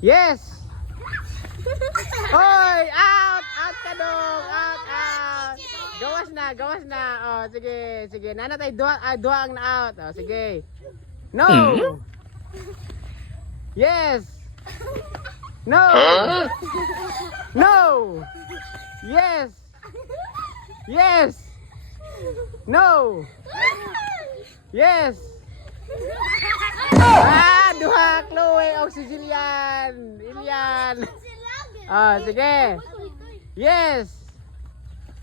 Yes! Hoy! Out! Out ka dong! Out! Out! Gawas na. Oh, sige. Nanatay, duha ang na-out. Oh, sige. No! Yes! No! No! Yes! Yes! No! Yes! Duha, Chloe o si Jillian. Ilian. Ah, sige. Yes.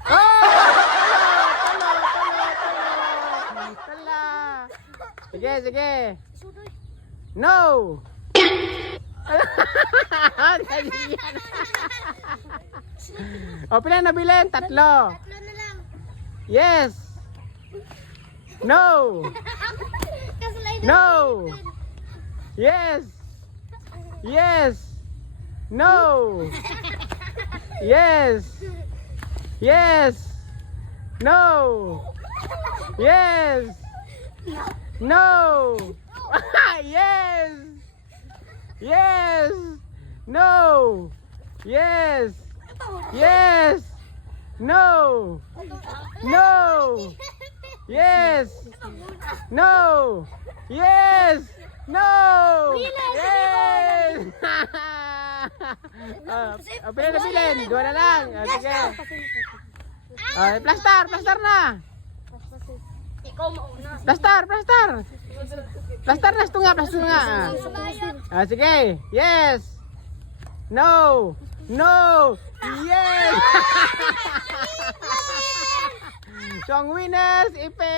Oh! Tala. Sige. No. O, pila na bilhin? Tatlo. Tatlo na lang. Yes. No. No. Yes. No. Yes. No. Yes. No. Yes. No. Yes. No. No. Yes. No. Yes. No. Yes. Pila na bilhin. Dua na lang. Sige. Plaster na. Ikaw mauna. Plaster na, tunga. Sige. Yes. No. Yes. So ang winners, Ipe.